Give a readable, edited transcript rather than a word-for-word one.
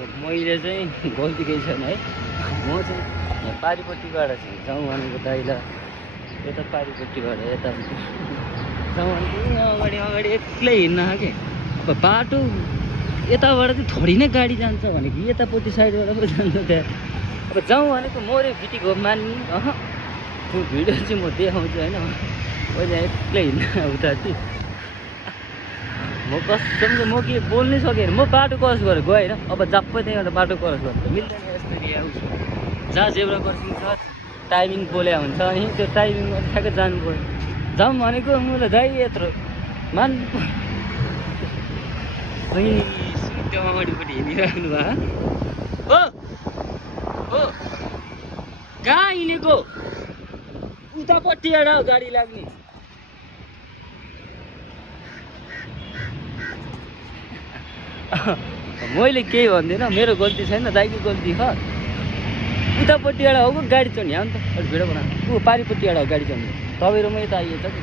मैले चाहिँ गल्ती केही छैन है। म चाहिँ यहाँ पारिपट्टिबाट चाहिँ जाउँ भनेको दाइला यता पारिपट्टिबाट यता जाउँ भनेको यहाँ अगाडि अगाडि एक्लै हिँड्न कि अब बाटो यताबाट चाहिँ थोरै नै गाडी जान्छ भनेको यतापट्टि साइडबाट पो जान्छ त्यहाँ। अब जाउँ भनेको मोरे फिटीको मान्ने त्यो भिडियो चाहिँ म देखाउँछु होइन। अहिले एक्लै हिँड्न उता चाहिँ म कसम म के बोल्नै सकेँ म बाटो क्रस गरेर गएँ होइन। अब जप्पै त्यहाँबाट बाटो क्रस गर्नु त मिल्दैन यस्तो एरिया आउँछु जहाँ जेब्रा क्रसिङ छ टाइमिङ बोल्या हुन्छ अनि त्यो टाइमिङमा ठ्याक्कै जानु पऱ्यो। जाउँ भनेको मलाई दाइ यत्रो मान त्यो अगाडिपट्टि हिँडिराख्नु भयो हो हो कहाँ हिँडेको उतापट्टिबाट गाडी लाग्ने। मैले केही भन्दिनँ मेरो गल्ती छैन दाइको गल्ती छ। उतापट्टिबाट हो गाडी चढ्ने हो नि त अलिक भिडियो बना ऊ पारिपट्टिबाट गाडी चढ्ने तपाईँ र म यता आइएछ कि